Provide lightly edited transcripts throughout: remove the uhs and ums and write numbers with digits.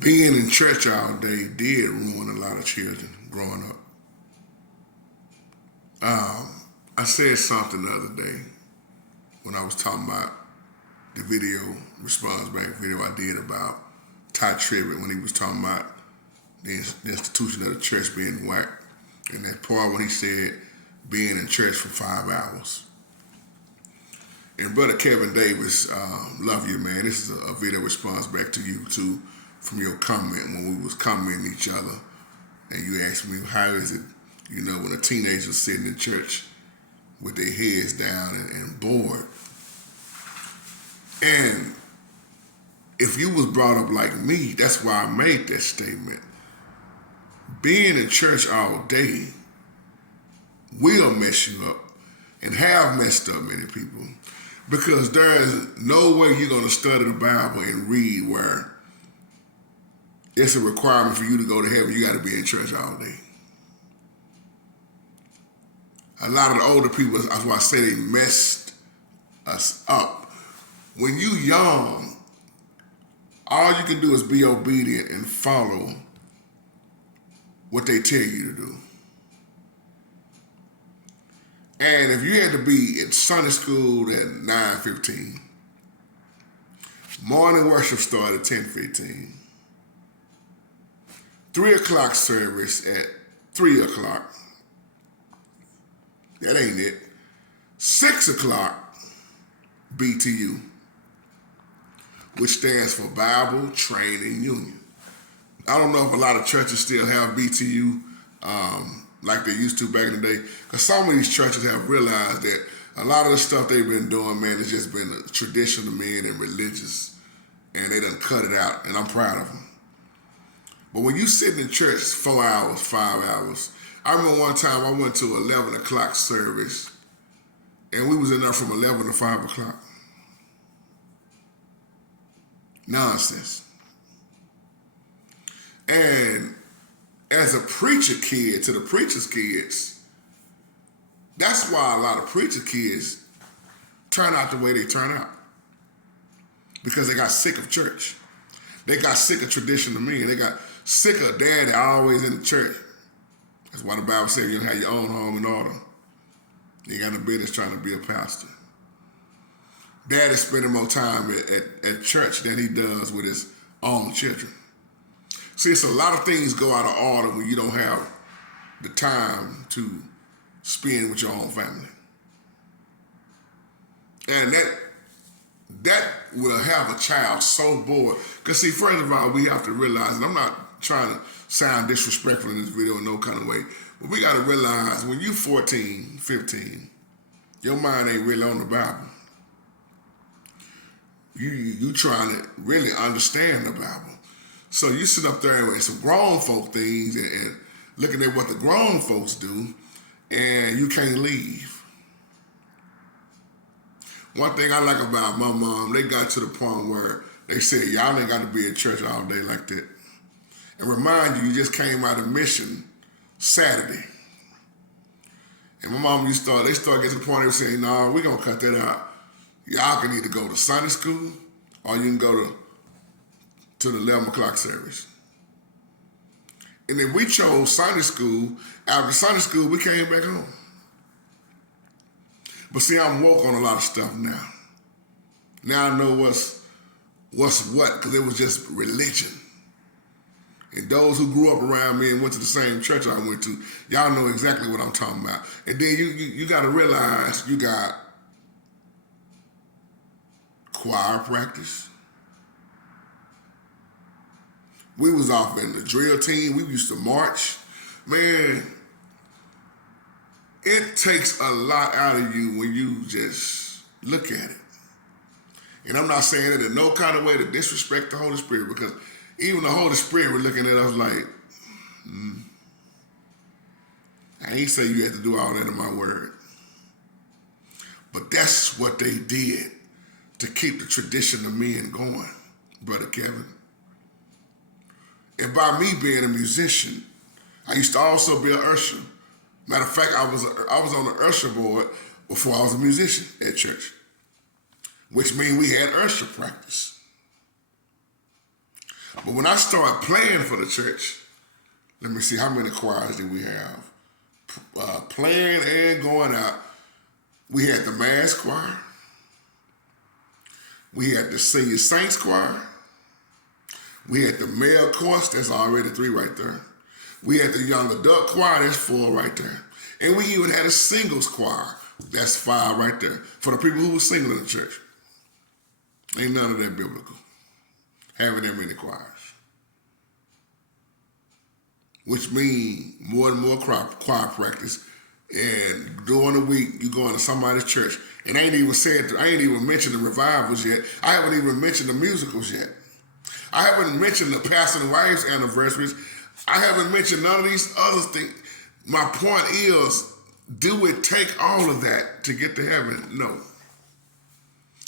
Being in church all day did ruin a lot of children growing up. I said something the other day when I was talking about the video, response back video I did about Ty Tribbett when he was talking about the institution of the church being whacked. And that part when he said being in church for 5 hours. And Brother Kevin Davis, love you, man. This is a video response back to you, too, from your comment when we was commenting each other. And you asked me, how is it, when a teenager's sitting in church with their heads down and bored? And if you was brought up like me, that's why I made that statement. Being in church all day will mess you up and have messed up many people, because there is no way you're going to study the Bible and read where it's a requirement for you to go to heaven. You got to be in church all day. A lot of the older people, that's why I say they messed us up. When you young, all you can do is be obedient and follow what they tell you to do. And if you had to be at Sunday school at 9:15, morning worship started at 10:15, 3 o'clock service at 3 o'clock, that ain't it. 6 o'clock, BTU, which stands for Bible Training Union. I don't know if a lot of churches still have BTU like they used to back in the day, because some of these churches have realized that a lot of the stuff they've been doing, man, has just been a tradition to men and religious, and they done cut it out, and I'm proud of them. But when you sit in church 4 hours, 5 hours, I remember one time I went to 11 o'clock service, and we was in there from 11 to 5 o'clock. Nonsense. And as a preacher kid to the preacher's kids, that's why a lot of preacher kids turn out the way they turn out. Because they got sick of church. They got sick of tradition to me. They got sick of daddy always in the church. That's why the Bible says you have your own home in order. You got no business trying to be a pastor. Daddy's spending more time at church than he does with his own children. See, it's a lot of things go out of order when you don't have the time to spend with your own family. And that will have a child so bored. Because see, first of all, we have to realize, and I'm not trying to sound disrespectful in this video in no kind of way, but we got to realize when you're 14, 15, your mind ain't really on the Bible. You trying to really understand the Bible. So you sit up there with some grown folk things and looking at what the grown folks do, and you can't leave. One thing I like about my mom, they got to the point where they said, y'all ain't got to be in church all day like that. And remind you, you just came out of mission Saturday. And my mom they started getting to the point they were saying, no, we're going to cut that out. Y'all can either go to Sunday school or you can go to the 11 o'clock service. And then we chose Sunday school. After Sunday school, we came back home. But see, I'm woke on a lot of stuff now. Now I know what's what, because it was just religion. And those who grew up around me and went to the same church I went to, y'all know exactly what I'm talking about. And then you got to realize you got choir practice. We was off in the drill team. We used to march. Man, it takes a lot out of you when you just look at it. And I'm not saying it in no kind of way to disrespect the Holy Spirit, because even the Holy Spirit was looking at us like, I ain't say you had to do all that in my word. But that's what they did to keep the tradition of men going, Brother Kevin. And by me being a musician, I used to also be an usher. Matter of fact, I was on the usher board before I was a musician at church, which means we had usher practice. But when I started playing for the church, let me see, how many choirs did we have? Playing and going out. We had the mass choir. We had the senior saints choir. We had the male chorus, that's already 3 right there. We had the young adult choir, that's 4 right there. And we even had a singles choir, that's 5 right there, for the people who were single in the church. Ain't none of that biblical, having that many choirs. Which means more and more choir practice. And during the week, you go into somebody's church. And I ain't even mentioned the revivals yet. I haven't even mentioned the musicals yet. I haven't mentioned the pastor and wife's anniversaries. I haven't mentioned none of these other things. My point is, do it take all of that to get to heaven? No.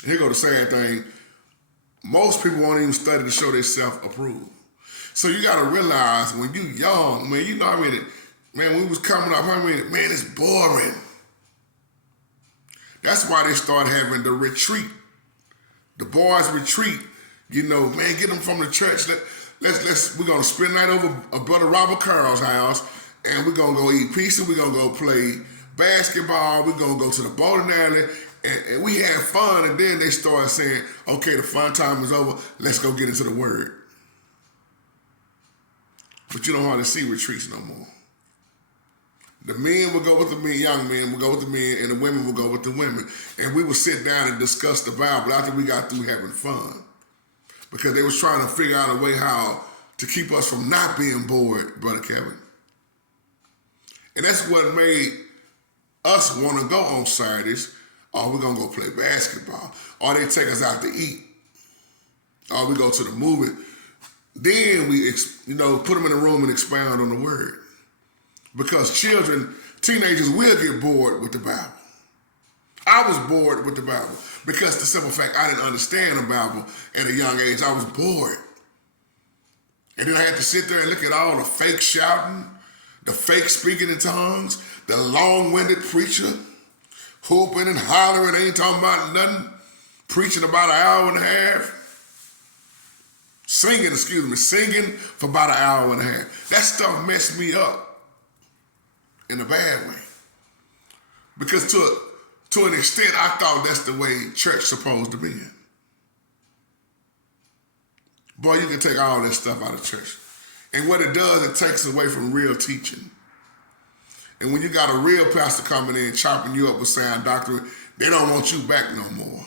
Here go the sad thing. Most people won't even study to show they self-approved. So you got to realize when you young, man, you know what I mean? Man, when we was coming up, I mean, man, it's boring. That's why they started having the retreat. The boys retreat. You know, man, get them from the church. We're going to spend the night over a brother Robert Carl's house, and we're going to go eat pizza. We're going to go play basketball. We're going to go to the bowling alley, and we had fun. And then they started saying, okay, the fun time is over. Let's go get into the word. But you don't hardly see retreats no more. The men will go with the men, young men will go with the men, and the women will go with the women. And we would sit down and discuss the Bible after we got through having fun. Because they was trying to figure out a way how to keep us from not being bored, Brother Kevin. And that's what made us want to go on Saturdays. Or we're going to go play basketball. Or they take us out to eat. Or we go to the movie. Then we, put them in a room and expound on the word. Because teenagers will get bored with the Bible. I was bored with the Bible because the simple fact I didn't understand the Bible at a young age. I was bored. And then I had to sit there and look at all the fake shouting, the fake speaking in tongues, the long-winded preacher, hooping and hollering, ain't talking about nothing, preaching about an hour and a half. Singing for about an hour and a half. That stuff messed me up in a bad way. Because to an extent, I thought that's the way church supposed to be. Boy, you can take all that stuff out of church. And what it does, it takes away from real teaching. And when you got a real pastor coming in chopping you up with sound doctrine, they don't want you back no more.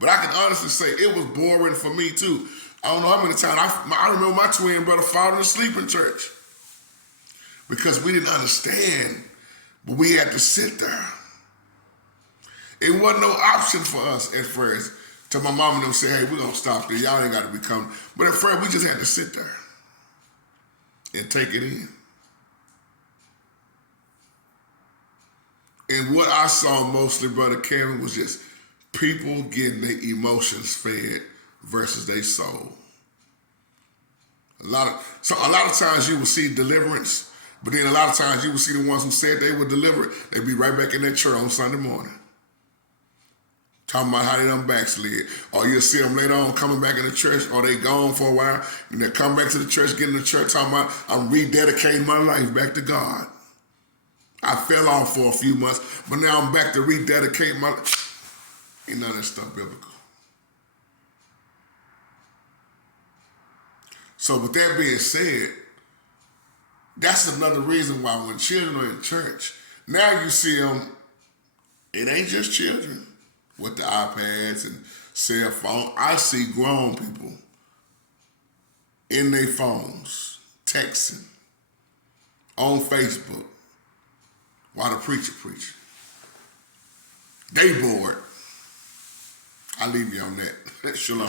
But I can honestly say it was boring for me too. I don't know how many times I remember my twin brother falling asleep in church because we didn't understand, but we had to sit there. It wasn't no option for us at first. Till my mom and them say, hey, we're going to stop there. Y'all ain't got to be coming. But at first, we just had to sit there and take it in. And what I saw mostly, Brother Kevin, was just people getting their emotions fed versus their soul. A lot of times you will see deliverance, but then a lot of times you will see the ones who said they would deliver it, they'd be right back in that church on Sunday morning. Talking about how they done backslid. Or you'll see them later on coming back in the church, or they gone for a while, and they come back to the church, get in the church, talking about, I'm rededicating my life back to God. I fell off for a few months, but now I'm back to rededicate my life. Ain't none of that stuff biblical. So with that being said, that's another reason why when children are in church, now you see them, it ain't just children with the iPads and cell phone. I see grown people in their phones, texting, on Facebook, while the preacher preaching. They bored. I leave you on that. Shalom.